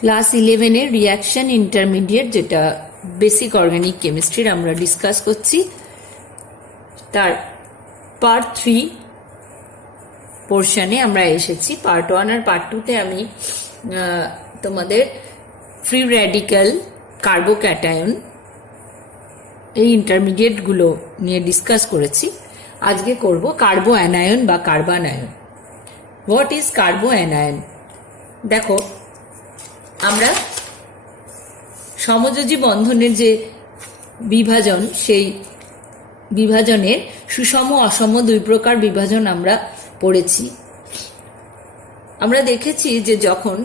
Class 11-এর reaction intermediate, যেটা basic organic কেমিস্ট্রির আমরা ডিসকাস করছি, তার পার্ট 3 পোর্শনে আমরা এসেছি। পার্ট 1 আর পার্ট 2-তে আমি তোমাদের ফ্রি র্যাডিক্যাল, কার্বোক্যাটায়ন, এই ইন্টারমিডিয়েটগুলো নিয়ে ডিসকাস করেছি। আজকে করব কার্বো অ্যানায়ন বা কার্বানায়ন। What is কার্বো anion? দেখো, আমরা সমযোজী বন্ধনের যে বিভাজন, সেই বিভাজনের সুষম অসম দুই প্রকার বিভাজন আমরা পড়েছি। আমরা দেখেছি যে যখন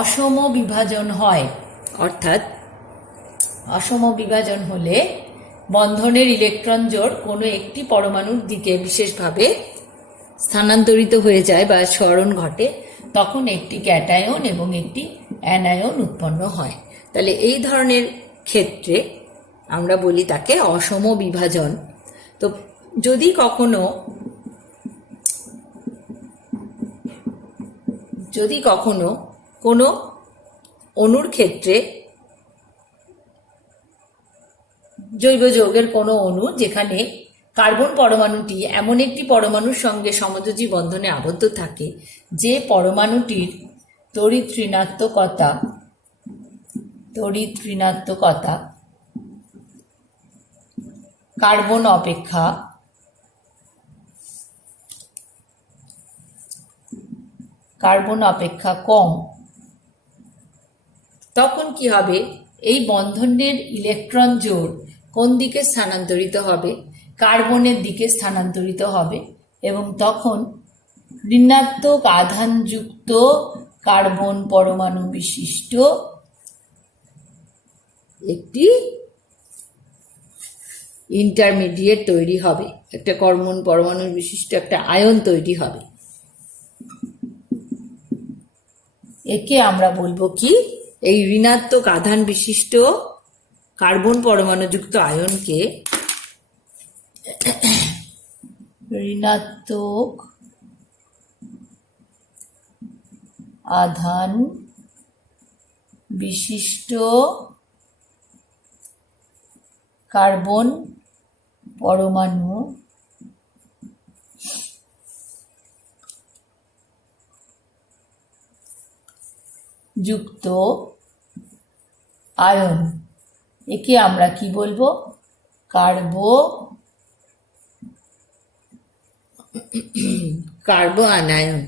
অসম বিভাজন হয়, অর্থাৎ অসম বিভাজন হলে বন্ধনের ইলেকট্রন জোড় কোনো একটি পরমাণুর দিকে বিশেষভাবে স্থানান্তরিত হয়ে যায় বা সরণ ঘটে, তখন একটি ক্যাটায়ন এবং একটি অ্যানায়ন উৎপন্ন হয়। তাহলে এই ধরনের ক্ষেত্রে আমরা বলি তাকে অসম বিভাজন। তো যদি কখনো কোনো অণুর ক্ষেত্রে, জৈব যৌগের কোনো অণু যেখানে কার্বন পরমাণুটি এমন একটি পরমাণুর সঙ্গে সমযোজী বন্ধনে আবদ্ধ থাকে যে পরমাণুটির তড়িৎ ঋণাত্মকতা কার্বন অপেক্ষা কম, তখন কি হবে? এই বন্ধনের ইলেকট্রন জোড় কোন দিকে স্থানান্তরিত হবে? কার্বনের দিকে স্থানান্তরিত হবে, এবং তখন ঋণাত্মক আধানযুক্ত কার্বন পরমাণু বিশিষ্ট একটি ইন্টারমিডিয়েট তৈরি হবে, একটা কার্বন পরমাণু বিশিষ্ট একটা আয়ন তৈরি হবে। একে আমরা বলবো কি? এই ঋণাত্মক আধান বিশিষ্ট কার্বন পরমাণুযুক্ত আয়নকে ঋণাত্মক আধান বিশিষ্ট কার্বন পরমাণু যুক্ত আয়ন, একে আমরা কি বলবো? কার্বো অ্যানায়ন।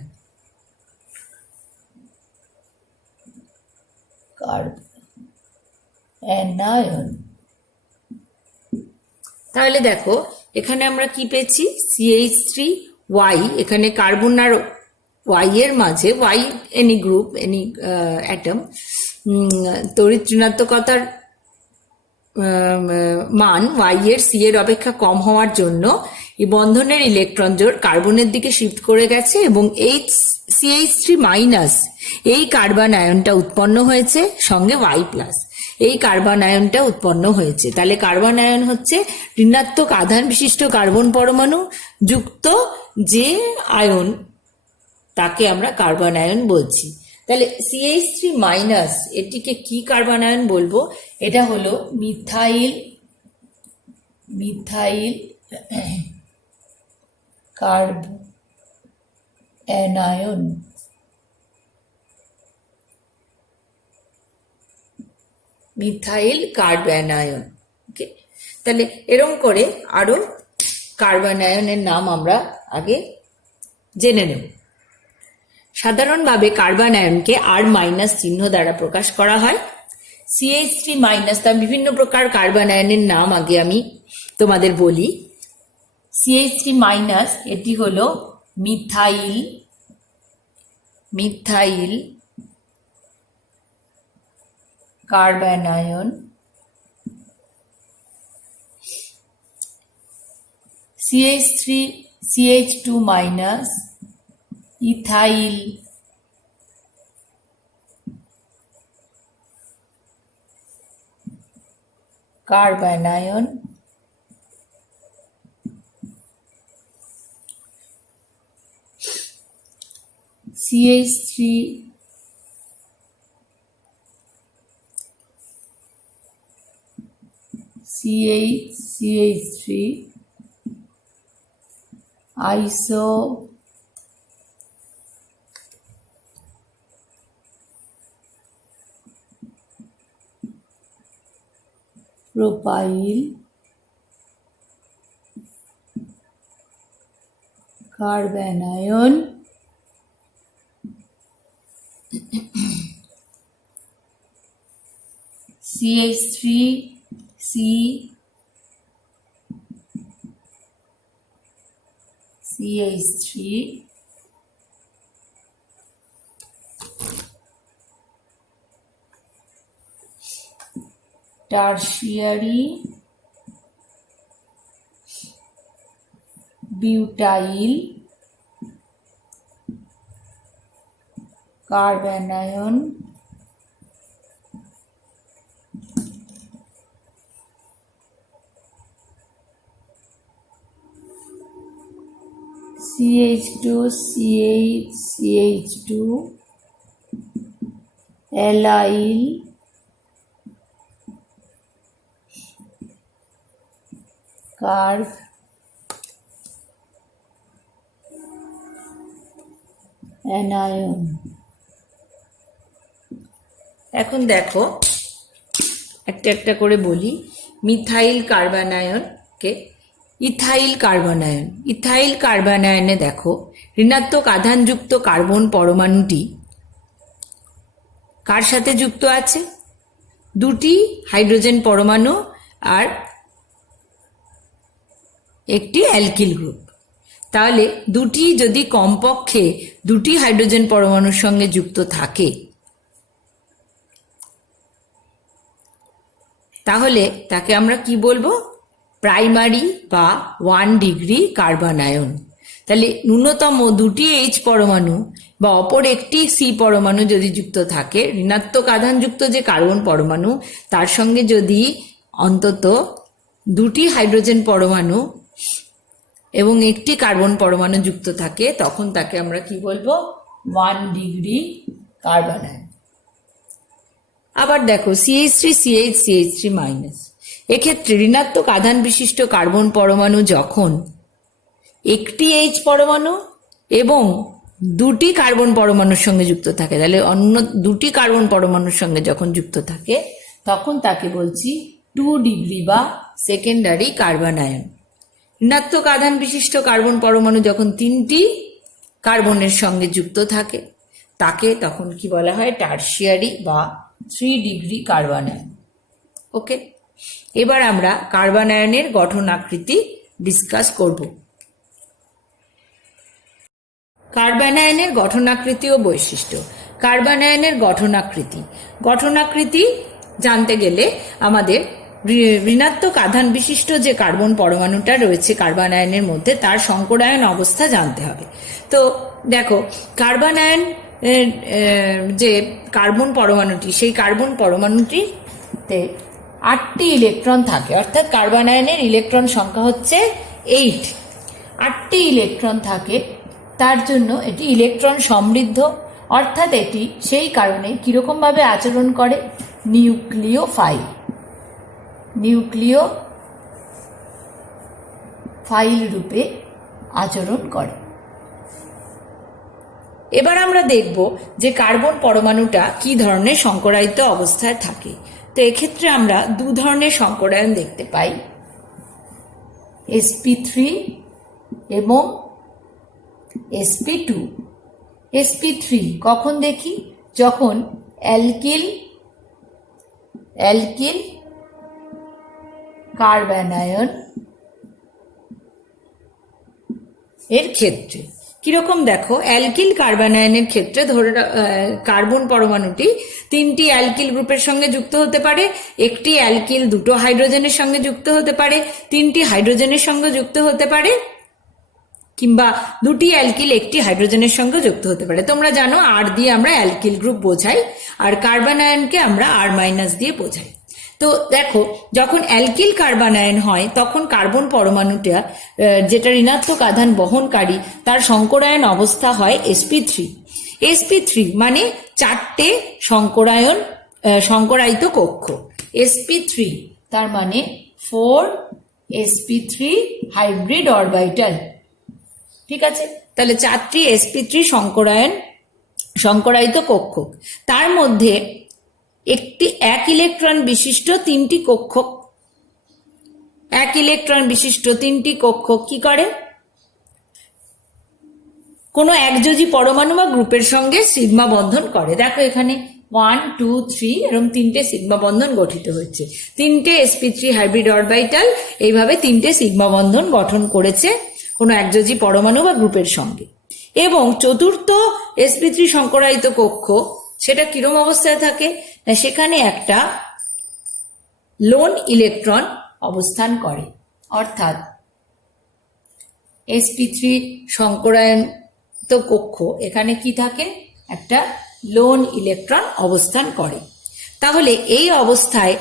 তাহলে দেখো, এখানে আমরা কি পেয়েছি? CH3Y, এখানে কার্বন আর Y এর মাঝে, Y any group, any atom, তড়িৎ ঋণাত্মকতার মান Y এর C এর অপেক্ষা কম হওয়ার জন্য এই বন্ধনের ইলেকট্রন জোড় কার্বনের দিকে শিফট করে গেছে, এবং CH3- এই কার্বন আয়নটা উৎপন্ন হয়েছে, সঙ্গে Y+, এই কার্বন আয়নটা উৎপন্ন হয়েছে। তাহলে কার্বন আয়ন হচ্ছে ঋণাত্মক আধান বিশিষ্ট কার্বন পরমাণু যুক্ত যে আয়ন, তাকে আমরা কার্বন আয়ন বলছি। তাহলে CH3- এটিকে কি কার্বন আয়ন বলবো? এটা হলো মিথাইল কার্বঅ্যানায়ন। মিথাইল কার্বঅ্যানায়ন। ওকে, তাহলে এরকম করে আরো কার্বন আয়নের নাম আমরা আগে জেনে নেব। সাধারণভাবে কার্বন আয়নকে R- চিহ্ন দ্বারা প্রকাশ করা হয়। CH3-, তার বিভিন্ন প্রকার কার্বন আয়নের নাম আগে আমি তোমাদের বলি। CH3-, এটি হলো methyl carbanion. CH2- ethyl carbanion. CH3 CH3 isopropyl carbanion CH3 tertiary butyl carbanion CH2 allyl carbanion। এখন দেখো একটা একটা করে বলি। মিথাইল কার্বানায়নকে ইথাইল কার্বানায়ন। ইথাইল কার্বানায়নে দেখো ঋণাত্মক আধানযুক্ত কার্বন পরমাণুটি কার সাথে যুক্ত আছে? দুটি হাইড্রোজেন পরমাণু আর একটি অ্যালকিল গ্রুপ। তাহলে দুটি যদি কমপক্ষে দুটি হাইড্রোজেন পরমাণুর সঙ্গে যুক্ত থাকে তাহলে তাকে আমরা কি বলবো? প্রাইমারি বা 1 ডিগ্রি কার্বানায়ন। তাহলে ন্যূনতম দুটি H পরমাণু বা অপর একটি C পরমাণু যদি যুক্ত থাকে, ঋণাত্মক আধানযুক্ত যে কার্বন পরমাণু তার সঙ্গে যদি অন্তত দুটি হাইড্রোজেন পরমাণু এবং একটি কার্বন পরমাণু যুক্ত থাকে, তখন তাকে আমরা কি বলবো? 1 ডিগ্রি কার্বানায়ন। আবার দেখো CH3 মাইনাস। এক্ষেত্রে ঋণাত্মক আধান বিশিষ্ট কার্বন পরমাণু যখন একটি H পরমাণু এবং দুটি কার্বন পরমাণুর সঙ্গে যুক্ত থাকে, তাহলে অন্য দুটি কার্বন পরমাণুর সঙ্গে যখন যুক্ত থাকে তখন তাকে বলছি 2 ডিগ্রি বা সেকেন্ডারি কার্বানায়ন। ঋণাত্মক আধান বিশিষ্ট কার্বন পরমাণু যখন তিনটি কার্বনের সঙ্গে যুক্ত থাকে তাকে তখন কি বলা হয়? টার্সিয়ারি বা 3 ডিগ্রি কার্বানায়ন। ওকে, এবার আমরা কার্বানায়নের গঠন আকৃতি ডিসকাস করব। কার্বানায়নের গঠনাকৃতি ও বৈশিষ্ট্য। কার্বানায়নের গঠনাকৃতি জানতে গেলে আমাদের ঋণাত্মক আধান বিশিষ্ট যে কার্বন পরমাণুটা রয়েছে কার্বানায়নের মধ্যে তার সংকরায়ন অবস্থা জানতে হবে। তো দেখো, কার্বানায়ন যে কার্বন পরমাণুটি, সেই কার্বন পরমাণুটিতে 8টি ইলেকট্রন থাকে, অর্থাৎ কার্বানায়নের ইলেকট্রন সংখ্যা হচ্ছে 8। 8টি ইলেকট্রন থাকে, তার জন্য এটি ইলেকট্রন সমৃদ্ধ, অর্থাৎ এটি সেই কারণে কিরকমভাবে আচরণ করে? নিউক্লিওফাইল রূপে আচরণ করে। এবার আমরা দেখব যে কার্বন পরমাণুটা কি ধরনের সংকরায়িত অবস্থায় থাকে। তো এক্ষেত্রে আমরা দু ধরনের সংকরায়ন দেখতে পাই, sp3 এবং sp2। sp3 কখন দেখি? যখন অ্যালকিল কার্বানায়ন এর ক্ষেত্রে। কিরকম দেখো, অ্যালকিল কার্বানায়নের ক্ষেত্রে ধরে কার্বন পরমাণুটি 3টি অ্যালকিল গ্রুপের সঙ্গে যুক্ত হতে পারে, একটি অ্যালকিল 2 হাইড্রোজেনের সঙ্গে যুক্ত হতে পারে, 3টি হাইড্রোজেনের সঙ্গে যুক্ত হতে পারে, কিংবা 2টি অ্যালকিল 1টি হাইড্রোজেনের সঙ্গে যুক্ত হতে পারে। তোমরা জানো আর দিয়ে আমরা অ্যালকিল গ্রুপ বোঝাই আর কার্বানায়নকে আমরা R- দিয়ে বোঝাই। তো দেখো, যখন অ্যালকিল কার্বানায়ন হয় তখন কার্বন পরমাণুটা যেটা ঋণাত্মক আধান বহনকারী তার সংকরায়ন অবস্থা হয় sp3। sp3 মানে 4টে সংকরায়িত কক্ষ। sp3 তার মানে 4sp3 হাইব্রিড অরবিটাল। ঠিক আছে, তাহলে 4টি sp3 সংকরায়িত কক্ষক, তার মধ্যে একটি 1 ইলেকট্রন বিশিষ্ট 3টি কক্ষক। 1 ইলেকট্রন বিশিষ্ট 3টি কক্ষক কি করে? কোনো একযোজী পরমাণু বা গ্রুপের সঙ্গে সিগমা বন্ধন করে। দেখো এখানে 1, 2, 3 এরকম 3টে সিগমা বন্ধন গঠিত হচ্ছে। 3টে sp3 হাইব্রিড অরবিটাল এইভাবে 3টে সিগমা বন্ধন গঠন করেছে কোনো একযোজী পরমাণু বা গ্রুপের সঙ্গে। এবং চতুর্থ sp3 সংকরায়িত কক্ষ, সেটা কিরম অবস্থায় থাকে না, সেখানে একটা লোন ইলেকট্রন অবস্থান করে। অর্থাৎ sp3 সংকরায়িত কক্ষ এখানে কি থাকে, একটা লোন ইলেকট্রন অবস্থান করে। তাহলে এই অবস্থায়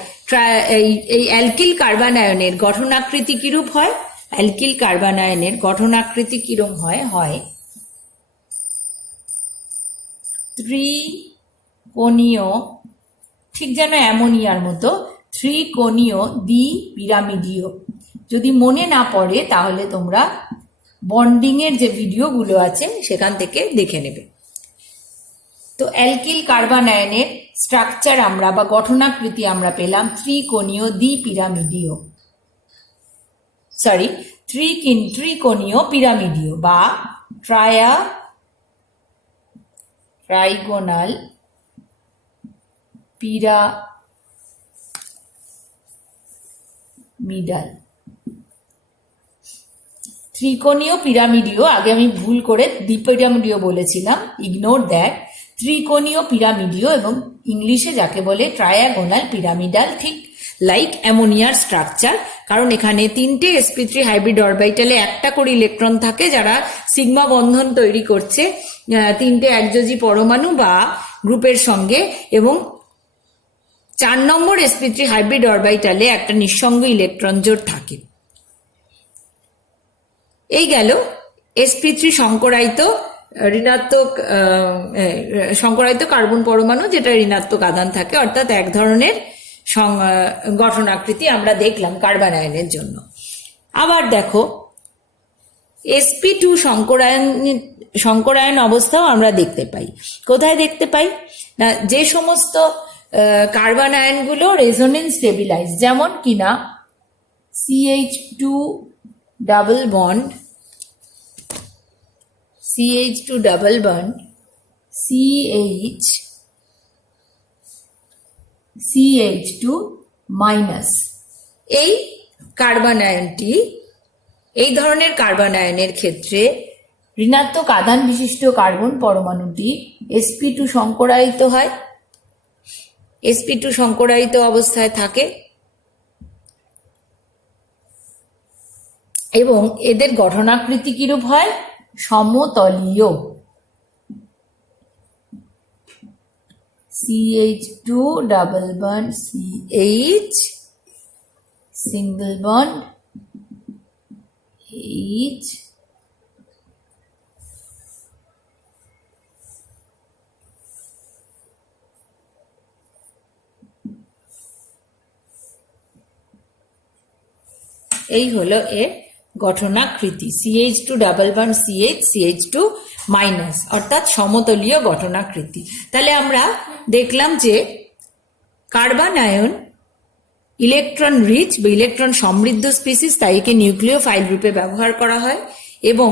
এই অ্যালকিল কার্বন আয়নের গঠনাকৃতি কিরূপ হয়? অ্যালকিল কার্বন আয়নের গঠনাকৃতি কিরম হয়? হয় ত্রিকোণীয়, ঠিক যেন অ্যামোনিয়ার মতো ত্রিকোণীয় দ্বিপিরামিডীয়। যদি মনে না পড়ে তাহলে তোমরা বন্ডিং এর যে ভিডিওগুলো আছে সেখান থেকে দেখে নেবে। তো অ্যালকিল কার্বন আয়নের স্ট্রাকচার আমরা বা গঠনাকৃতি আমরা পেলাম ত্রিকোণীয় দ্বিপিরামিডীয়, ত্রিকোণীয় পিরামিডীয় বা ট্রাইগোনাল পিরামিডাল। ত্রিকোণীয় পিরামিডীয়, আগে আমি ভুল করে দ্বিপিরামিডীয় বলেছিলাম, ইগনোর দ্যাট। ত্রিকোণীয় পিরামিডীয় এবং ইংলিশে যাকে বলে ট্রায়াগোনাল পিরামিডাল, ঠিক লাইক অ্যামোনিয়ার স্ট্রাকচার। কারণ এখানে 3টে sp3 হাইব্রিড অরবিটালে একটা করে ইলেকট্রন থাকে যারা সিগমা বন্ধন তৈরি করছে 3টে একযোজী পরমাণু বা গ্রুপের সঙ্গে, এবং 4 নম্বর sp3 হাইব্রিড অরবিটালে একটা নিঃসঙ্গ ইলেকট্রন জোট থাকে। এই গেল sp3 সংকরায়িত কার্বন পরমাণু যেটা ঋণাত্মক আধান থাকে, অর্থাৎ এক ধরনের গঠনাকৃতি আমরা দেখলাম কার্বন আয়নের জন্য। আবার দেখো sp2 সংকরায়ন অবস্থাও আমরা দেখতে পাই। কোথায় দেখতে পাই না, যে সমস্ত কার্বন আয়নগুলো রেজোনেন্স স্টেবিলাইজ, যেমন কিনা CH2 double bond CH2 minus, এই কার্বন আয়নটি, এই ধরনের কার্বন আয়নের ক্ষেত্রে ঋণাত্মক আধান বিশিষ্ট কার্বন পরমাণুটি sp2 সংকরায়িত হয়, sp2 সংকরায়িত অবস্থায় থাকে এবং এদের গঠনাকৃতি কিরূপ হয়? সমতলীয়। CH2 double bond CH, single bond H, এই হলো এর গঠনাকৃতি। CH2 double bond CH, CH2 minus, অর্থাৎ সমতলীয় গঠনাকৃতি। তাহলে আমরা দেখলাম যে কার্বন আয়ন ইলেকট্রন রিচ বা ইলেকট্রন সমৃদ্ধ স্পিসিস, তাই একে নিউক্লিওফাইল রূপে ব্যবহার করা হয়। এবং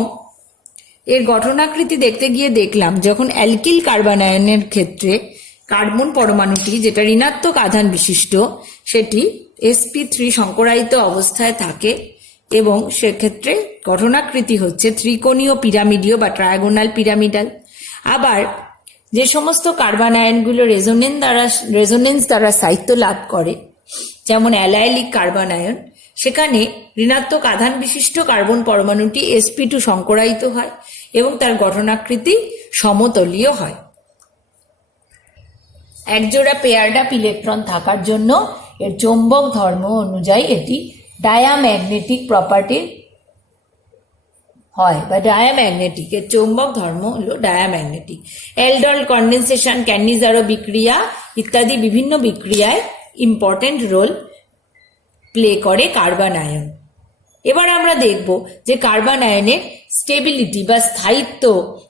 এর গঠনাকৃতি দেখতে গিয়ে দেখলাম যখন অ্যালকিল কার্বন আয়নের ক্ষেত্রে কার্বন পরমাণুটি যেটা ঋণাত্মক আধান বিশিষ্ট সেটি sp3 সংকরায়িত অবস্থায় থাকে এবং সেক্ষেত্রে গঠনাকৃতি হচ্ছে ত্রিকোণীয় পিরামিডীয় বা ট্রায়াগোনাল পিরামিডাল। আবার যে সমস্ত কার্বন আয়নগুলো রেজোনেন্স দ্বারা স্থায়িত্ব লাভ করে, যেমন অ্যালাইলিক কার্বন আয়ন, সেখানে ঋণাত্মক আধান বিশিষ্ট কার্বন পরমাণুটি sp2 সংকরায়িত হয় এবং তার গঠনাকৃতি সমতলীয় হয়। একজোড়া পেয়ার্ড আপ ইলেকট্রন থাকার জন্য এর চৌম্বক ধর্ম অনুযায়ী এটি ডায়াম্যাগনেটিক প্রপার্টির হয় বা ডায়াম্যাগনেটিক, এর চৌম্বক ধর্ম হলো ডায়াম্যাগনেটিক। এলডল কন্ডেনসেশন, ক্যানিজারো বিক্রিয়া ইত্যাদি বিভিন্ন বিক্রিয়ায় ইম্পর্টেন্ট রোল প্লে করে কার্বন আয়ন। এবার আমরা দেখব যে কার্বন আয়নের স্টেবিলিটি বা স্থায়িত্ব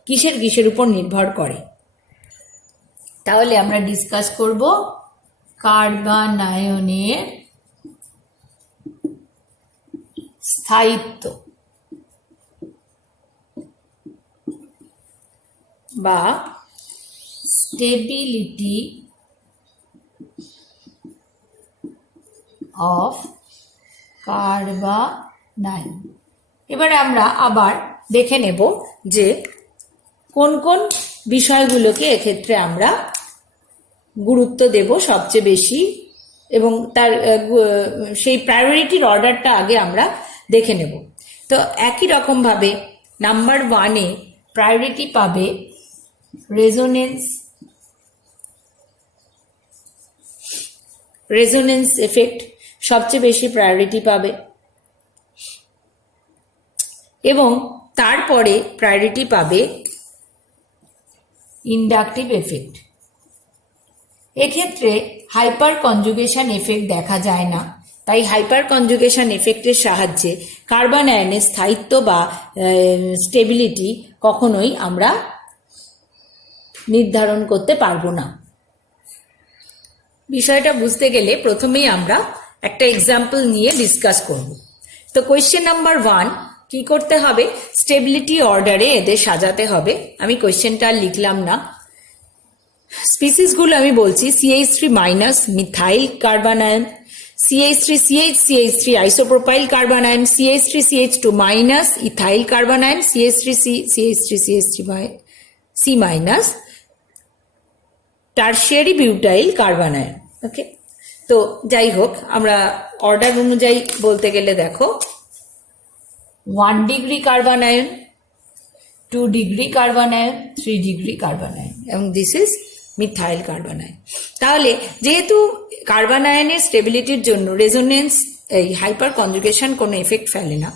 কিসের কিসের উপর নির্ভর করে। তাহলে আমরা ডিসকাস করব কার্বন আয়নের স্থায়িত্ব বা স্টেবিলিটি অফ কার্বন আয়ন। এবারে আমরা আবার দেখে নেব যে কোন কোন বিষয়গুলোকে এক্ষেত্রে আমরা গুরুত্ব দেব সবচেয়ে বেশি, এবং তার সেই প্রায়োরিটির অর্ডারটা আগে আমরা দেখে নেব। তো একই রকমভাবে নাম্বার 1-এ প্রায়োরিটি পাবে রেজোনেন্স এফেক্ট, সবচেয়ে বেশি প্রায়োরিটি পাবে। এবং তারপরে প্রায়োরিটি পাবে ইন্ডাকটিভ এফেক্ট। এক্ষেত্রে হাইপার কনজুগেশন এফেক্ট দেখা যায় না, তাই হাইপার কনজুগেশন এফেক্টের সাহায্যে কার্বন আয়নের স্থায়িত্ব বা স্টেবিলিটি কখনোই আমরা নির্ধারণ করতে পারবো না। বিষয়টা বুঝতে গেলে প্রথমেই আমরা একটা এক্সাম্পল নিয়ে ডিসকাস করব। তো কোয়েশ্চেন নাম্বার 1 কি করতে হবে, স্টেবিলিটি অর্ডারে এদের সাজাতে হবে। আমি কোয়েশ্চেনটা লিখলাম না, স্পিসিসগুলো আমি বলছি। CH3 minus methyl carbon ion, CH3CH isopropyl carbon ion, CH3CH2 minus ethyl carbon ion, CH3C minus tertiary butyl carbon ion. Okay, তো যাই হোক, আমরা অর্ডার অনুযায়ী বলতে গেলে দেখো 1 degree carbon ion, 2 degree carbon ion, 3 degree carbon ion, এবং this is methyl carbon ion. তাহলে যেহেতু কার্বন আয়নের স্টেবিলিটির জন্য রেজোনেন্স এই হাইপার কনজুগেশন কোনো এফেক্ট ফেলে না,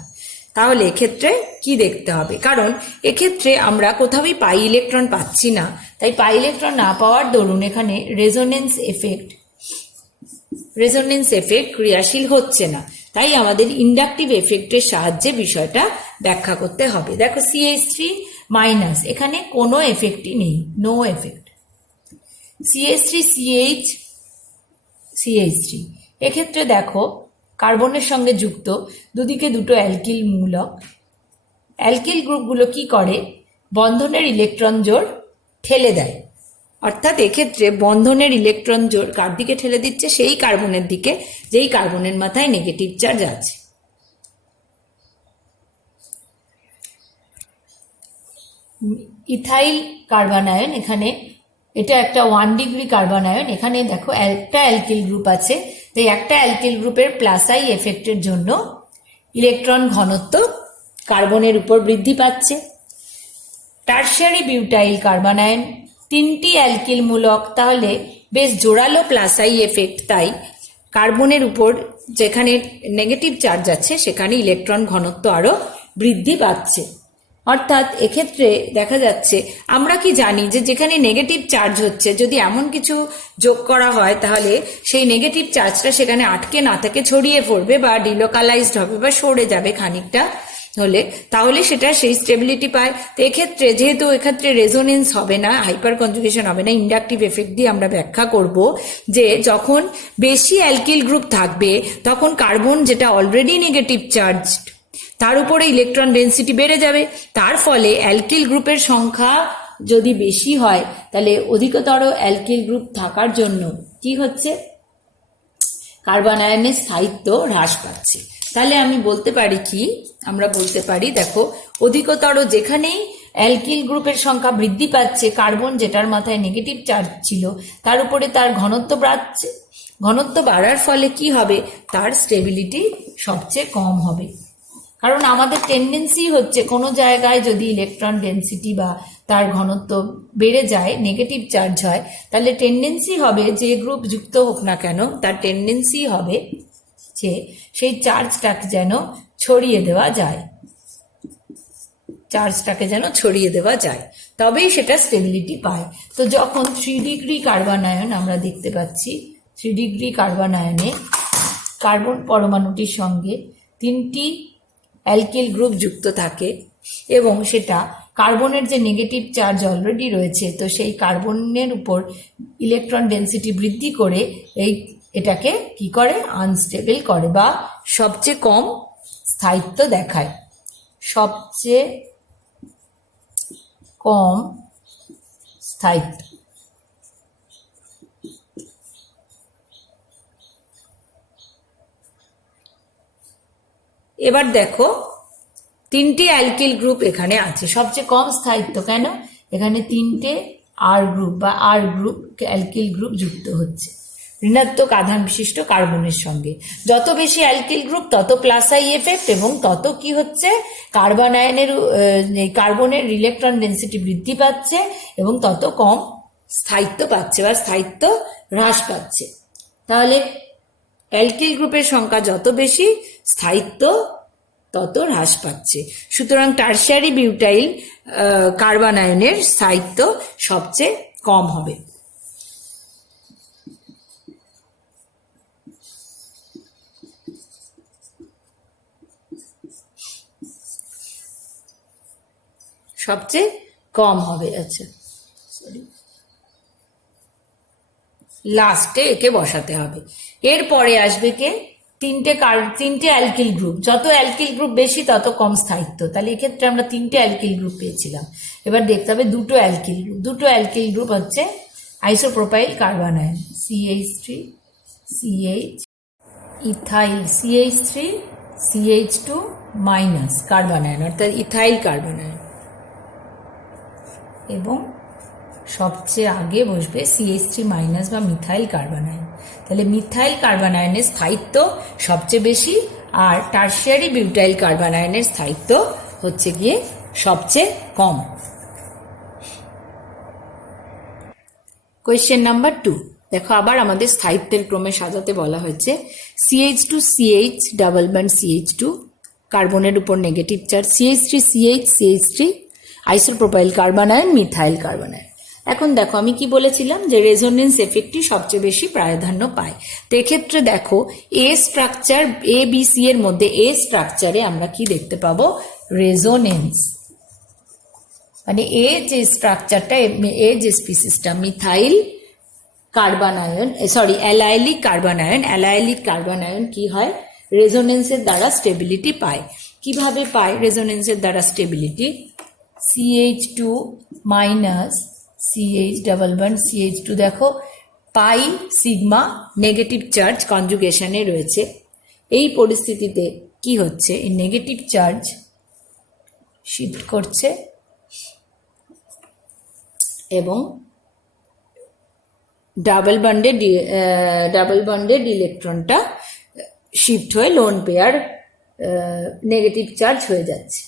তাহলে এক্ষেত্রে কি দেখতে হবে, কারণ এক্ষেত্রে আমরা কোথাওই পাই ইলেকট্রন পাচ্ছি না, তাই পাই ইলেকট্রন না পাওয়ার দরুন এখানে রেজোনেন্স এফেক্ট ক্রিয়াশীল হচ্ছে না, তাই আমাদের ইন্ডাকটিভ এফেক্টের সাহায্যে বিষয়টা ব্যাখ্যা করতে হবে। দেখো CH3 মাইনাস, এখানে কোনো এফেক্টই নেই, নো এফেক্ট। CH3CH3 এক্ষেত্রে দেখো কার্বনের সঙ্গে যুক্ত, দুদিকে দুটো অ্যালকিল মূলক। অ্যালকিল গ্রুপগুলো কি করে, বন্ধনের ইলেকট্রন জোড় ঠেলে দেয়, অর্থাৎ এক্ষেত্রে বন্ধনের ইলেকট্রন জোড় কার দিকে ঠেলে দিচ্ছে, সেই কার্বনের দিকে যেই কার্বনের মাথায় নেগেটিভ চার্জ আছে। ইথাইল কার্বন আয়ন, এখানে এটা একটা 1 ডিগ্রি কার্বন আয়ন, এখানে দেখো একটা অ্যালকিল গ্রুপ আছে, তাই একটা অ্যালকিল গ্রুপের প্লাস আই এফেক্টের জন্য ইলেকট্রন ঘনত্ব কার্বনের উপর বৃদ্ধি পাচ্ছে। টারশিয়ারি বিউটাইল কার্বন আয়ন, 3টি অ্যালকিল মূলক, তাহলে বেশ জোরালো প্লাস আই এফেক্ট, তাই কার্বনের উপর যেখানে নেগেটিভ চার্জ আছে সেখানে ইলেকট্রন ঘনত্ব আরো বৃদ্ধি পাচ্ছে। অর্থাৎ এক্ষেত্রে দেখা যাচ্ছে, আমরা কি জানি যে যেখানে নেগেটিভ চার্জ হচ্ছে, যদি এমন কিছু যোগ করা হয় তাহলে সেই নেগেটিভ চার্জটা সেখানে আটকে না থেকে ছড়িয়ে পড়বে বা ডিলোকালাইজড হবে বা সরে যাবে খানিকটা হলে, তাহলে সেটা সেই স্টেবিলিটি পায়। তো এক্ষেত্রে যেহেতু এক্ষেত্রে রেজোনেন্স হবে না, হাইপার কনজুগেশন হবে না, ইন্ডাকটিভ এফেক্ট দিয়ে আমরা ব্যাখ্যা করব যে যখন বেশি অ্যালকিল গ্রুপ থাকবে তখন কার্বন যেটা অলরেডি নেগেটিভ চার্জ তার উপরে ইলেকট্রন ডেন্সিটি বেড়ে যাবে, তার ফলে অ্যালকিল গ্রুপের সংখ্যা যদি বেশি হয় তাহলে অধিকতর অ্যালকিল গ্রুপ থাকার জন্য কি হচ্ছে, কার্বন আয়নের স্থায়িত্ব হ্রাস পাচ্ছে। তাহলে আমি বলতে পারি কি, আমরা বলতে পারি দেখো অধিকতর যেখানেই অ্যালকিল গ্রুপের সংখ্যা বৃদ্ধি পাচ্ছে, কার্বন যেটার মাথায় নেগেটিভ চার্জ ছিল তার উপরে তার ঘনত্ব বাড়ছে, ঘনত্ব বাড়ার ফলে কি হবে, তার স্টেবিলিটি সবচেয়ে কম হবে। কারণ আমাদের টেন্ডেন্সি হচ্ছে কোনো জায়গায় যদি ইলেকট্রন ডেন্সিটি বা তার ঘনত্ব বেড়ে যায়, নেগেটিভ চার্জ হয়, তাহলে টেন্ডেন্সি হবে যে গ্রুপ যুক্ত হোক না কেন তার টেন্ডেন্সি হবে যে সেই চার্জটাকে যেন ছড়িয়ে দেওয়া যায়, তবেই সেটা স্টেবিলিটি পায়। তো যখন 3 ডিগ্রি কার্বন আয়ন আমরা দেখতে পাচ্ছি, 3 ডিগ্রি কার্বন আয়নে কার্বন পরমাণুটির সঙ্গে 3টি অ্যালকিল গ্রুপ যুক্ত থাকে এবং সেটা কার্বনের যে নেগেটিভ চার্জ অলরেডি রয়েছে, তো সেই কার্বনের উপর ইলেকট্রন ডেন্সিটি বৃদ্ধি করে এটাকে কি করে, আনস্টেবল করে বা সবচেয়ে কম স্থায়িত্ব দেখায়। সবচেয়ে কম স্থায়িত্ব। এবার দেখো 3টে অ্যালকিল গ্রুপ এখানে আছে। সবচেয়ে কম স্থায়িত্ব কেন? এখানে 3টে আর গ্রুপ বা আর গ্রুপ অ্যালকিল গ্রুপ যুক্ত হচ্ছে ঋণাত্মক আধান বিশিষ্ট কার্বনের সঙ্গে। যত বেশি অ্যালকিল গ্রুপ তত প্লাস আই এফেক্ট এবং তত কি হচ্ছে, কার্বন আয়নের কার্বনের ইলেকট্রন ডেন্সিটি বৃদ্ধি পাচ্ছে এবং তত কম স্থায়িত্ব পাচ্ছে বা স্থায়িত্ব হ্রাস পাচ্ছে। তাহলে অ্যালকিল গ্রুপের সংখ্যা যত বেশি, স্থায়িত্ব তত হ্রাস পাচ্ছে। সুতরাং টারশিয়ারি বিউটাইল কার্বন আয়নের স্থায়িত্ব সবচেয়ে কম হবে। সবচেয়ে কম হবে। আচ্ছা, সরি, লাস্টে একে বসাতে হবে। এরপরে আসবে কে, 3টে অ্যালকিল গ্রুপ। যত অ্যালকিল গ্রুপ বেশি তত কম স্থায়িত্ব। তাহলে এক্ষেত্রে আমরা 3টে অ্যালকিল গ্রুপ পেয়েছিলাম। এবার দেখতে হবে 2টো অ্যালকিল গ্রুপ। 2টো অ্যালকিল গ্রুপ হচ্ছে isopropyl carbon ion, CH3 CH, ethyl CH3 CH2 minus carbon ion, অর্থাৎ ইথাইল কার্বন আয়ন। এবং সবচেয়ে আগে বসবে CH3 মাইনাস বা মিথাইল কার্বন আয়ন। তাহলে মিথাইল কার্বন আয়নের স্থায়িত্ব সবচেয়ে বেশি আর টারশিয়ারি বিউটাইল কার্বন আয়নের স্থায়িত্ব হচ্ছে গিয়ে সবচেয়ে কম। কোয়েশ্চেন নাম্বার 2 দেখো, আবার আমাদের স্থায়িত্বের ক্রমে সাজাতে বলা হয়েছে। CH2 CH double bond CH2 কার্বনের উপর negative charge, CH3 CH CH3 isopropyl carbon ion, methyl carbon ion. এখন দেখো আমি কি বলেছিলাম যে রেজোনেন্স এফেক্টটি সবচেয়ে বেশি প্রাধান্য পায়। তো এক্ষেত্রে দেখো এ স্ট্রাকচার, এ বি সি এর মধ্যে এ স্ট্রাকচারে আমরা কি দেখতে পাবো, রেজোনেন্স। মানে এ যে স্ট্রাকচারটা, এ যে স্পিসিসটা methyl carbon ion, sorry allylic carbon ion, allylic carbon ion কি হয়, রেজোনেন্সের দ্বারা স্টেবিলিটি পায়। কিভাবে পায় রেজোনেন্সের দ্বারা stability? CH2 minus CH double bond CH2 দেখো পাই সিগমা নেগেটিভ চার্জ কনজুগেশনে রয়েছে। এই পরিস্থিতিতে কি হচ্ছে, এই নেগেটিভ চার্জ শিফট করছে এবং ডাবল বন্ডেড ইলেকট্রনটা শিফট হয়ে লোন পেয়ার নেগেটিভ চার্জ হয়ে যাচ্ছে।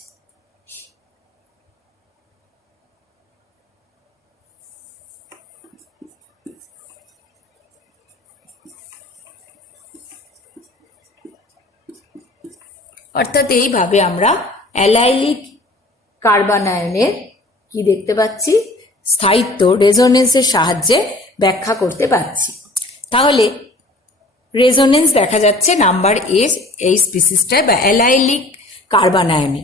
অর্থাৎ এইভাবে আমরা অ্যালাইলিক কার্বন আয়নের কি দেখতে পাচ্ছি, স্থায়িত্ব রেজোনেন্সের সাহায্যে ব্যাখ্যা করতে পারছি। তাহলে রেজোনেন্স দেখা যাচ্ছে নাম্বার এ এই স্পিসিসটায় বা অ্যালাইলিক কার্বন আয়নে।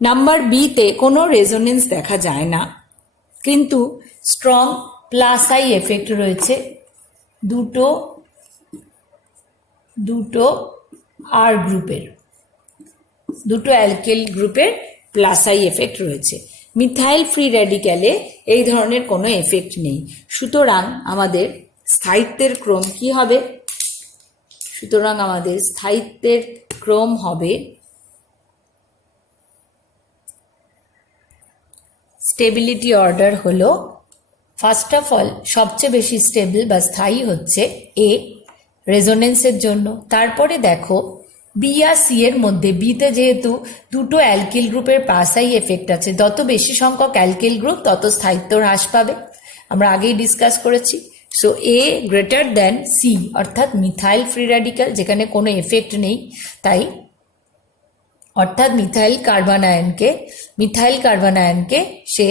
নাম্বার বিতে কোনো রেজোনেন্স দেখা যায় না, কিন্তু স্ট্রং প্লাস আই এফেক্ট রয়েছে। দুটো আর গ্রুপের, দুটো অ্যালকিল গ্রুপের প্লাস আই এফেক্ট রয়েছে। মিথাইল ফ্রি র্যাডিক্যালে এই ধরনের কোনো এফেক্ট নেই। সুতরাং আমাদের স্থায়িত্বের ক্রম কি হবে? সুতরাং আমাদের স্থায়িত্বের ক্রম হবে স্টেবিলিটি অর্ডার হলো, ফার্স্ট অফ অল সবচেয়ে বেশি স্টেবল বা স্থায়ী হচ্ছে এ রেজোনেন্সের জন্য। তারপরে দেখো বি আর সি এর মধ্যে, বিতে যেহেতু দুটো অ্যালকিল গ্রুপের পাস আই এফেক্ট আছে, যত বেশি সংখ্যক অ্যালকিল গ্রুপ তত স্থায়িত্ব হ্রাস পাবে, আমরা আগেই ডিসকাস করেছি। সো এ গ্রেটার দেন সি, অর্থাৎ মিথাইল ফ্রি র্যাডিক্যাল যেখানে কোনো এফেক্ট নেই, তাই অর্থাৎ মিথাইল কার্বন আয়নকে সে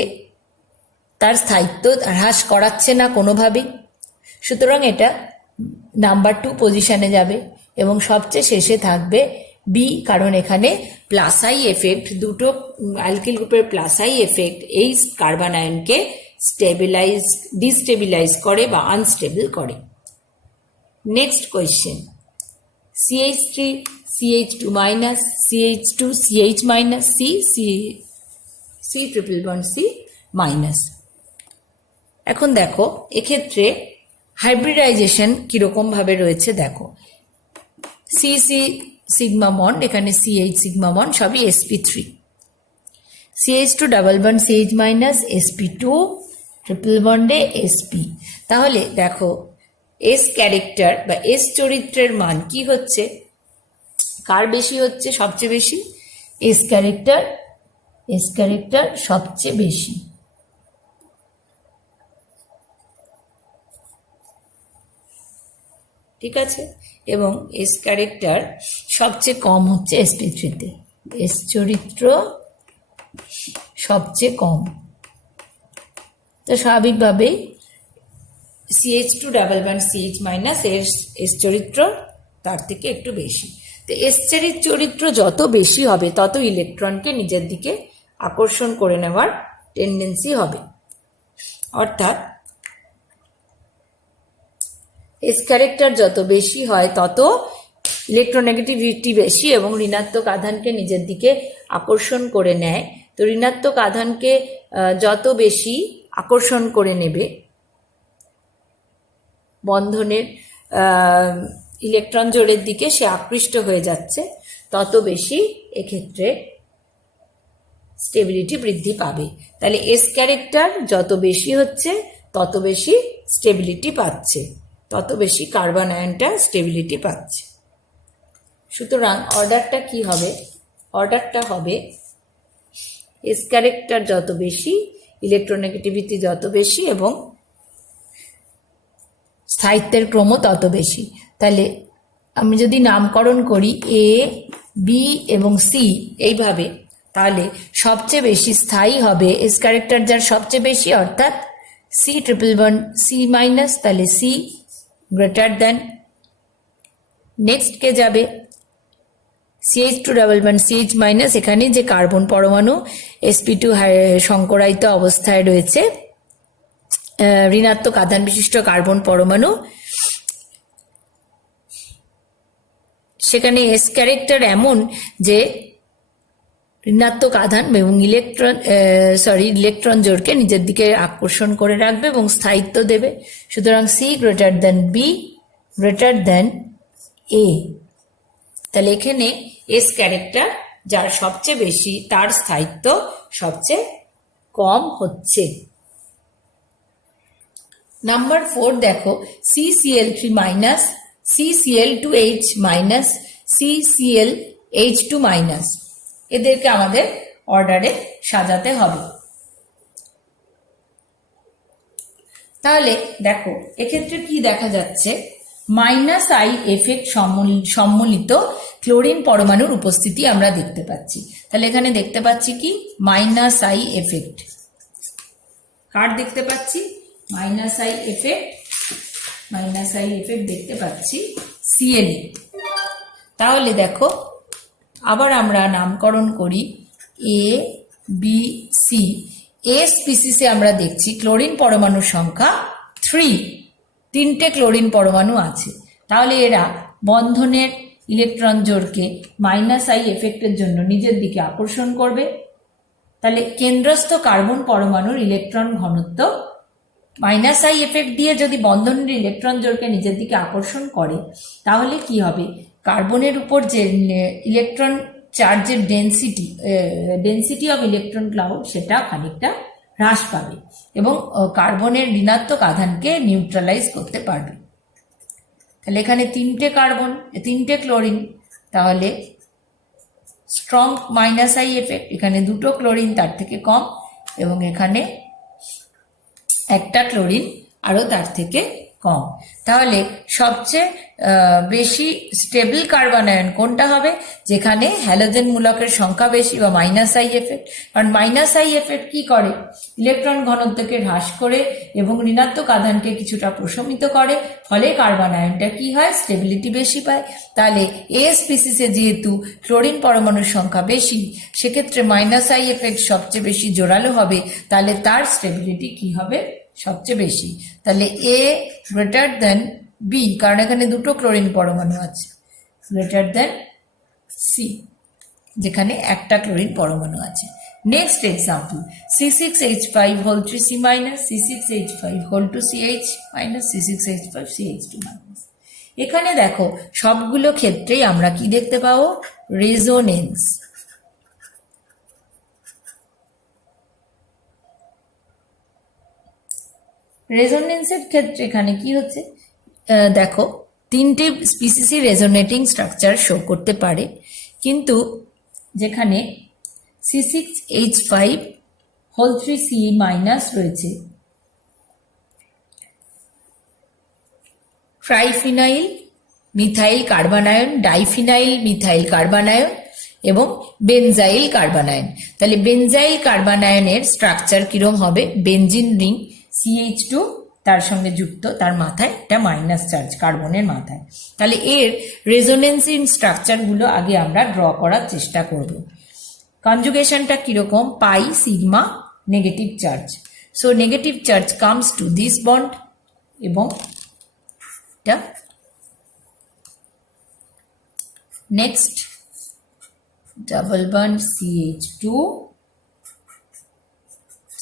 তার স্থায়িত্ব হ্রাস করাচ্ছে না কোনোভাবেই। সুতরাং এটা নাম্বার 2 পজিশনে যাবে। এবং সবচেয়ে শেষে থাকবে বি, কারণ এখানে প্লাস আই এফেক্ট, দুটো অ্যালকিল গ্রুপের প্লাস আই এফেক্ট এই কার্বন আয়নকে ডিস্টেবিলাইজ করে বা আনস্টেবল করে। Next question, CH3 CH2 minus, CH2 CH minus, C triple bond C minus. এখন দেখো এক্ষেত্রে হাইব্রিডাইজেশন কিরকম ভাবে রয়েছে দেখো, CC সিগমা বন্ড, এখানে CH সিগমা বন্ড সবই sp3, CH2 double bond CH minus, sp2 triple বন্ডে sp। তাহলে দেখো S ক্যারেক্টার বা S চরিত্রের মান কি হচ্ছে, কার বেশি হচ্ছে, সবচেয়ে বেশি S ক্যারেক্টার সবচেয়ে বেশি। ঠিক আছে, এবং S ক্যারেক্টার সবচেয়ে কম হচ্ছে sp3-তে, S চরিত্র সবচেয়ে কম। তো স্বাভাবিকভাবেই CH2 double bond CH minus এর S চরিত্র তার থেকে একটু বেশি। তো S চরিত্র যত বেশি হবে তত ইলেকট্রনকে নিজের দিকে আকর্ষণ করে নেওয়ার টেন্ডেন্সি হবে, অর্থাৎ S ক্যারেক্টার যত বেশি হয় তত ইলেকট্রোনেগেটিভিটি বেশি এবং ঋণাত্মক আধানকে নিজের দিকে আকর্ষণ করে নেয়। তো ঋণাত্মক আধানকে যত বেশি আকর্ষণ করে নেবে বন্ধনের ইলেকট্রন জোড়ের দিকে সে আকৃষ্ট হয়ে যাচ্ছে, তত বেশি এক্ষেত্রে স্টেবিলিটি বৃদ্ধি পাবে। তাহলে S ক্যারেক্টার যত বেশি হচ্ছে তত বেশি স্টেবিলিটি পাচ্ছে, তত বেশি কার্বন আয়নটা স্টেবিলিটি পাচ্ছে। সুতরাং অর্ডারটা কি হবে, অর্ডারটা হবে S ক্যারেক্টার যত বেশি, ইলেকট্রোনেগেটিভিটি যত বেশি এবং স্থায়িত্বের ক্রম তত বেশি। তাহলে আমি যদি নামকরণ করি A, B এবং C এইভাবে, তাহলে সবচেয়ে বেশি স্থায়ী হবে S ক্যারেক্টার যার সবচেয়ে বেশি, অর্থাৎ C triple bond C minus, তাহলে C গ্রেটার দেন। নেক্সট কে যাবে CH2 double bond CH minus, এখানে যে কার্বন পরমাণু sp2 সংকরায়িত অবস্থায় রয়েছে, ঋণাত্মক আধান বিশিষ্ট কার্বন পরমাণু, সেখানে S ক্যারেক্টার এমন যে ঋণাত্মক আধান এবং ইলেকট্রন জোড়কে নিজের দিকে আকর্ষণ করে রাখবে এবং স্থায়িত্ব দেবে। সুতরাং C greater than B greater than A। তাহলে এখানে S ক্যারেক্টার যার সবচেয়ে বেশি তার স্থায়িত্ব সবচেয়ে কম হচ্ছে। নাম্বার 4 দেখো, CCl3 minus, CCl2H minus, CClH2 minus, এদেরকে আমাদের অর্ডারে সাজাতে হবে। তাহলে দেখো এক্ষেত্রে কি দেখা যাচ্ছে, মাইনাস আই এফেক্ট সম্মিলিত ক্লোরিন পরমাণুর উপস্থিতি আমরা দেখতে পাচ্ছি। তাহলে এখানে দেখতে পাচ্ছি কি মাইনাস আই এফেক্ট, কার দেখতে পাচ্ছি, মাইনাস আই এফেক্ট দেখতে পাচ্ছি Cl। তাহলে দেখো আবার আমরা নামকরণ করি A, B, C। A স্পিসিসে আমরা দেখছি ক্লোরিন পরমাণুর সংখ্যা 3, 3টে ক্লোরিন পরমাণু আছে। তাহলে এরা বন্ধনের ইলেকট্রন জোড়কে মাইনাস আই এফেক্টের জন্য নিজের দিকে আকর্ষণ করবে। তাহলে কেন্দ্রস্থ কার্বন পরমাণুর ইলেকট্রন ঘনত্ব মাইনাস আই এফেক্ট দিয়ে যদি বন্ধনের ইলেকট্রন জোড়কে নিজের দিকে আকর্ষণ করে, তাহলে কি হবে, কার্বনের উপর যে ইলেকট্রন চার্জের ডেন্সিটি অফ ইলেকট্রন ক্লাউড সেটা খানিকটা হ্রাস পাবে এবং কার্বনের ঋণাত্মক আধানকে নিউট্রালাইজ করতে পারবে। তাহলে এখানে 3টে কার্বন, 3টে ক্লোরিন, তাহলে স্ট্রং মাইনাস আই এফেক্ট, এখানে 2টো ক্লোরিন তার থেকে কম এবং এখানে একটা ক্লোরিন আরো তার থেকে কম। তাহলে সবচেয়ে বেশি স্টেবল কার্বন আয়ন কোনটা হবে? যেখানে হ্যালোজেন মূলকের সংখ্যা বেশি বা মাইনাস আই এফেক্ট। কারণ মাইনাস আই এফেক্ট কি করে? ইলেকট্রন ঘনত্বকে হ্রাস করে এবং ঋণাত্মক আধানকে কিছুটা প্রশমিত করে, ফলে কার্বন আয়নটা কি হয়? স্টেবিলিটি বেশি পায়। তাহলে এ স্পিসিসে যেহেতু ক্লোরিন পরমাণুর সংখ্যা বেশি, সেক্ষেত্রে মাইনাস আই এফেক্ট সবচেয়ে বেশি জোরালো হবে, তাহলে তার স্টেবিলিটি কি হবে? সবচেয়ে বেশি। তাহলে এ গ্রেটার দেন বি, কারণ এখানে দুটো ক্লোরিন পরমাণু আছে, গ্রেটার দেন সি, যেখানে একটা ক্লোরিন পরমাণু আছে। Next example, C6H5 whole 3 C minus, C6H5 whole 2 CH minus, C6H5 CH2 minus। এখানে দেখো সবগুলো ক্ষেত্রেই আমরা কি দেখতে পাবো? রেজোনেন্স। রেজোনেন্সের ক্ষেত্রে এখানে কি হচ্ছে? দেখো তিনটে স্পিসিসই রেজোনেটিং স্ট্রাকচার শো করতে পারে, কিন্তু যেখানে C6H5 whole 3 C minus রয়েছে, triphenyl methyl carbanion, diphenyl methyl carbanion এবং বেনজাইল কার্বনায়ন। তাহলে বেনজাইল কার্বনায়নের স্ট্রাকচার কিরম হবে? বেনজিন রিং, CH2 তার সঙ্গে যুক্ত, তার মাথায় একটা মাইনাস চার্জ কার্বনের মাথায়। তাহলে এর রেজোনেন্সিং স্ট্রাকচারগুলো আগে আমরা ড্র করার চেষ্টা করব। কনজুগেশনটা কিরকম? পাই sigma negative charge. So negative charge comes to this bond এবং এটা next double bond CH2.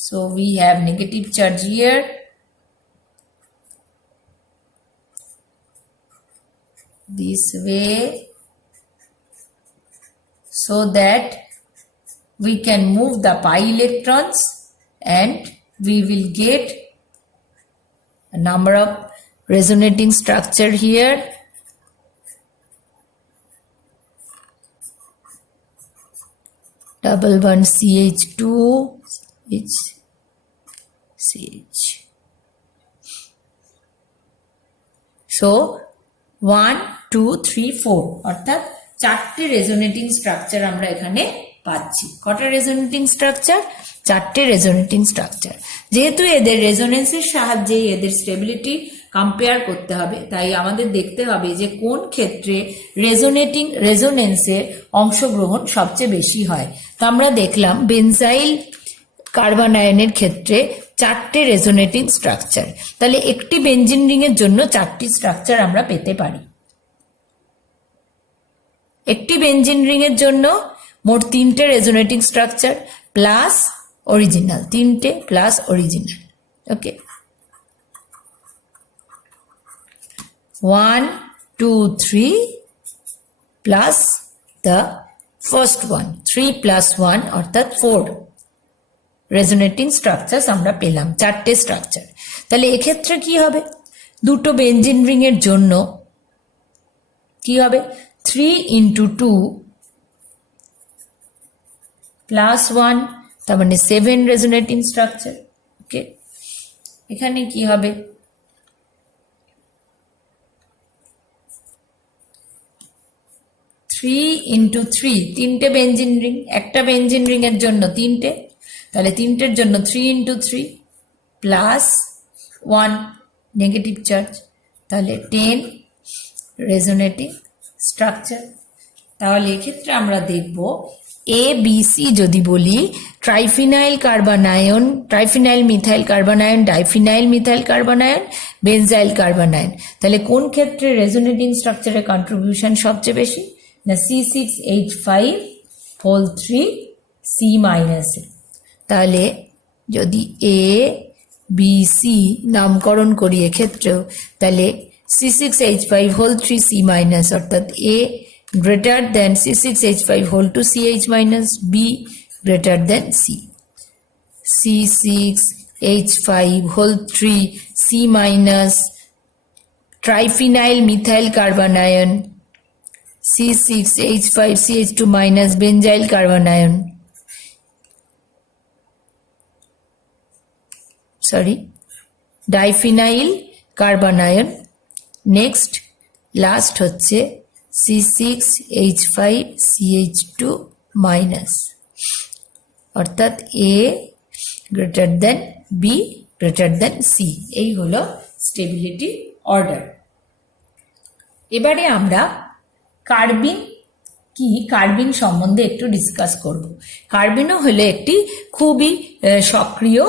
So we have negative charge here. This way, so that we can move the pi electrons and we will get a number of resonating structure here. Double bond CH2, CH. So 1, 2, 3, 4 অর্থাৎ চারটে resonating structure আমরা এখানে পাচ্ছি। কটা resonating structure? চারটে resonating structure. যেহেতু এদের রেজোনেন্সের সাহায্যে এদের স্টেবিলিটি কম্পেয়ার করতে হবে, তাই আমাদের দেখতে হবে যে কোন ক্ষেত্রে রেজোনেন্সে অংশগ্রহণ সবচেয়ে বেশি হয়। তো আমরা দেখলাম বেনজাইল কার্বনায়নের ক্ষেত্রে চারটে রেজোনেটিং স্ট্রাকচার। তাহলে একটি বেনজিন রিং এর জন্য চারটি স্ট্রাকচার আমরা পেতে পারি। একটি বেনজিন রিং এর জন্য মোট তিনটে রেজোনেটিং স্ট্রাকচার প্লাস অরিজিনাল, তিনটে plus original. Okay, 1, 2, 3 plus the first one, 3 plus 1 অর্থাৎ 4 রেজোনেটিং স্ট্রাকচার আমরা পেলাম, চারটে স্ট্রাকচার। তাহলে এক্ষেত্রে কি হবে? দুটো বেনজিন রিং এর জন্য কি হবে? 3 into 2 plus 1, তার মানে 7 রেজোনেটিং স্ট্রাকচার। ওকে, এখানে কি হবে? 3 into 3, তিনটে বেনজিন রিং, একটা বেনজিন রিং এর জন্য তিনটে, তাহলে তিনটের জন্য 3 into 3 প্লাস 1 নেগেটিভ চার্জ, তাহলে 10 রেজোনেটিং স্ট্রাকচার। তাহলে এক্ষেত্রে আমরা দেখব এ বি সি যদি বলি, triphenyl carbanion, triphenyl methyl carbanion, diphenyl methyl carbanion, benzyl carbanion, তাহলে কোন ক্ষেত্রে রেজোনেটিং স্ট্রাকচারের কন্ট্রিবিউশন সবচেয়ে বেশি? না C6H5 whole 3 C minus। তাহলে যদি এ বি সি নামকরণ করি এক্ষেত্রেও, তাহলে C6H5 whole 3 C minus অর্থাৎ A greater than C6H5 whole 2 CH minus, B greater than C। C6H5 whole 3 C minus triphenyl methyl carbanion, C6H5 CH2 minus benzyl carbanion, sorry, diphenyl carbon ion. Next last হচ্ছে C6H5CH2 minus, অর্থাৎ A greater than B greater than C। এই হলো stability order. এবারে আমরা কার্বিন কি, কার্বিন সম্বন্ধে একটু discuss করব। কার্বিনও হলো একটি খুবই সক্রিয়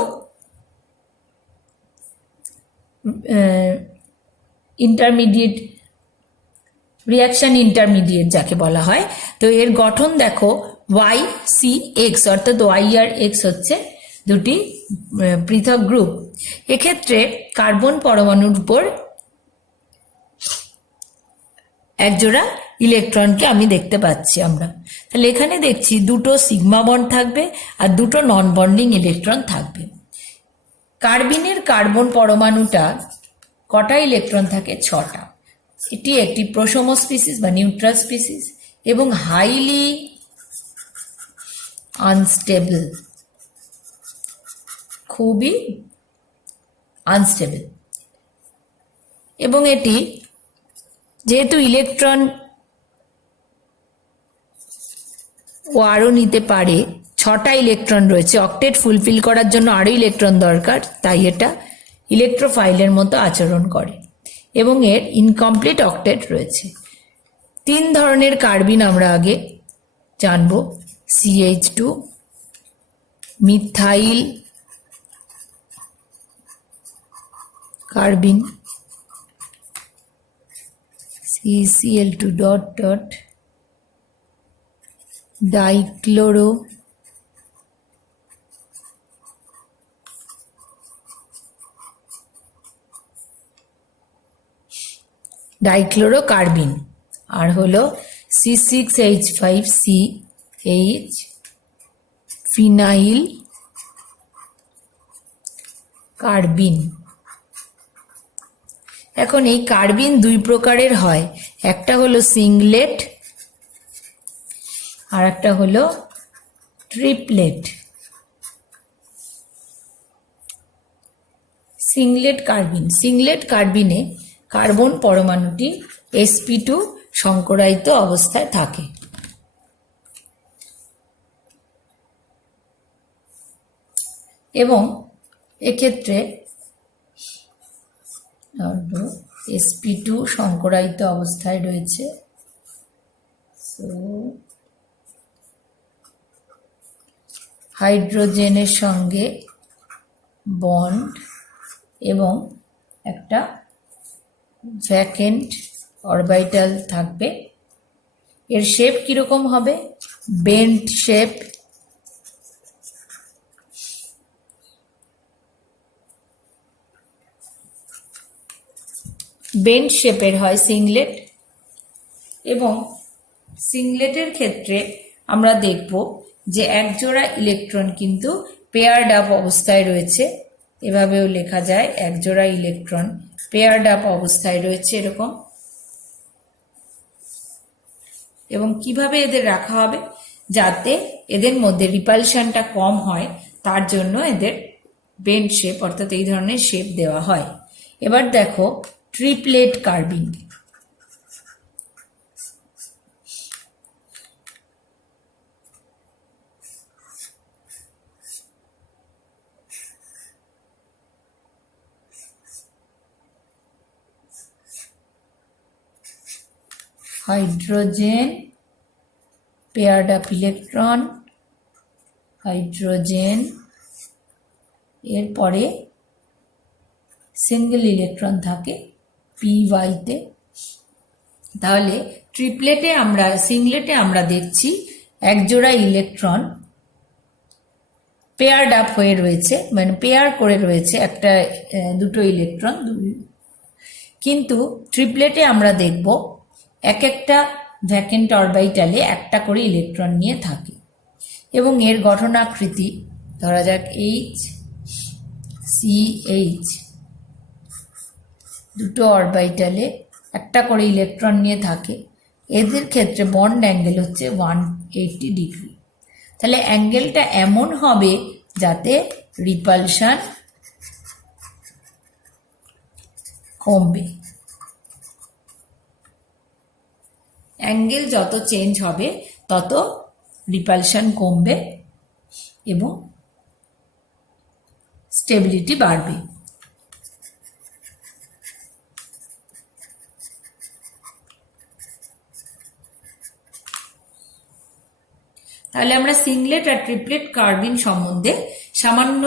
ইন্টারমিডিয়েট রিয়াকশন, ইন্টারমিডিয়েট যাকে বলা হয়। তো এর গঠন দেখো YCX, অর্থাৎ Y আর X হচ্ছে দুটি পৃথক গ্রুপ। এক্ষেত্রে কার্বন পরমাণুর উপর একজোড়া ইলেকট্রনকে আমি দেখতে পাচ্ছি আমরা। তাহলে এখানে দেখছি দুটো সিগমা বন্ড থাকবে আর দুটো নন বন্ডিং ইলেকট্রন থাকবে। কার্বিনের কার্বন পরমাণুটা কটা ইলেকট্রন থাকে? 6টা। এটি একটি প্রশম স্পিসিস বা নিউট্রাল স্পিসিস এবং হাইলি আনস্টেবল, খুবই আনস্টেবল। এবং এটি যেহেতু ইলেকট্রন ও আরও নিতে পারে, 6টা ইলেকট্রন রয়েছে, অক্টেট ফুলফিল করার জন্য আরও ইলেকট্রন দরকার, তাই এটা ইলেকট্রোফাইলের মতো আচরণ করে এবং এর ইনকমপ্লিট অক্টেট রয়েছে। 3 ধরনের কার্বিন আমরা আগে জানব। CH2, methyl carbene, CCl2 dot dot, dichloro carbene, আর হলো C6H5CH ফিনাইল কার্বিন। এখন এই কার্বিন 2 প্রকারের হয়, একটা হলো সিংলেট আর একটা হলো ট্রিপলেট। সিংলেট কার্বিনে কার্বন পরমাণুটি sp2 সংকরায়িত অবস্থায় থাকে। এবং এক্ষেত্রে sp2 সংকরায়িত অবস্থায় রয়েছে। হাইড্রোজেনের সঙ্গে বন্ড এবং একটা ভ্যাকেন্ট অরবিটাল থাকবে। এর শেপ কিরকম হবে? Bent shape. বেন্ট শেপের হয় সিংলেট। এবং সিংলেটের ক্ষেত্রে আমরা দেখব যে একজোড়া ইলেকট্রন কিন্তু পেয়ার্ড আপ অবস্থায় রয়েছে, এভাবেও লেখা যায়, একজোড়া ইলেকট্রন পেয়ার্ড আপ অবস্থায় রয়েছে এরকম। এবং কিভাবে এদের রাখা হবে? যাতে এদের মধ্যে রিপালশনটা কম হয়, তার জন্য এদের বেন্ট শেপ অর্থাৎ এই ধরনের শেপ দেওয়া হয়। এবার দেখো triplet carbene. Hydrogen paired up electron, hydrogen, এরপরে সিঙ্গেল ইলেকট্রন থাকে py তে। তাহলে সিংলেটে আমরা দেখছি একজোড়া ইলেকট্রন পেয়ার্ড আপ হয়ে রয়েছে, মানে পেয়ার করে রয়েছে একটা দুটো ইলেকট্রন। কিন্তু ট্রিপলেটে আমরা দেখব এক একটা ভ্যাকেন্ট অরবিটালে একটা করে ইলেকট্রন নিয়ে থাকে এবং এর গঠনাকৃতি ধরা যাক HCH, দুটো অরবিটালে একটা করে ইলেকট্রন নিয়ে থাকে। এদের ক্ষেত্রে বন্ড অ্যাঙ্গেল হচ্ছে 180 ডিগ্রি। তাহলে অ্যাঙ্গেলটা এমন হবে যাতে রিপালশন কমবে। অ্যাঙ্গেল যত চেঞ্জ হবে তত রিপালশন কমবে এবং স্টেবিলিটি বাড়বে। তাহলে আমরা সিংলেট আর ট্রিপলেট কার্বিন সম্বন্ধে সামান্য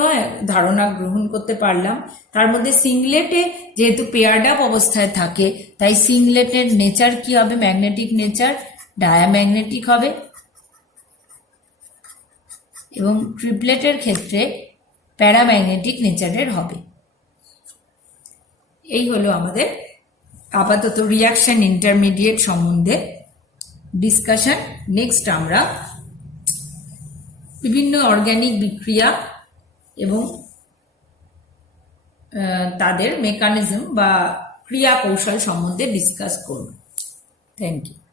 ধারণা গ্রহণ করতে পারলাম। তার মধ্যে সিংলেটে যেহেতু পেয়ার্ড আপ অবস্থায় থাকে তাই সিংলেটের নেচার কি হবে, ম্যাগনেটিক নেচার ডায়াম্যাগনেটিক হবে, এবং ট্রিপলেটের ক্ষেত্রে প্যারাম্যাগনেটিক নেচারের হবে। এই হলো আমাদের আপাতত রিয়াকশন ইন্টারমিডিয়েট সম্বন্ধে ডিসকাশন। নেক্সট আমরা বিভিন্ন অর্গানিক বিক্রিয়া এবং তাদের মেকানিজম বা ক্রিয়া কৌশল সম্বন্ধে ডিসকাস করব। Thank you.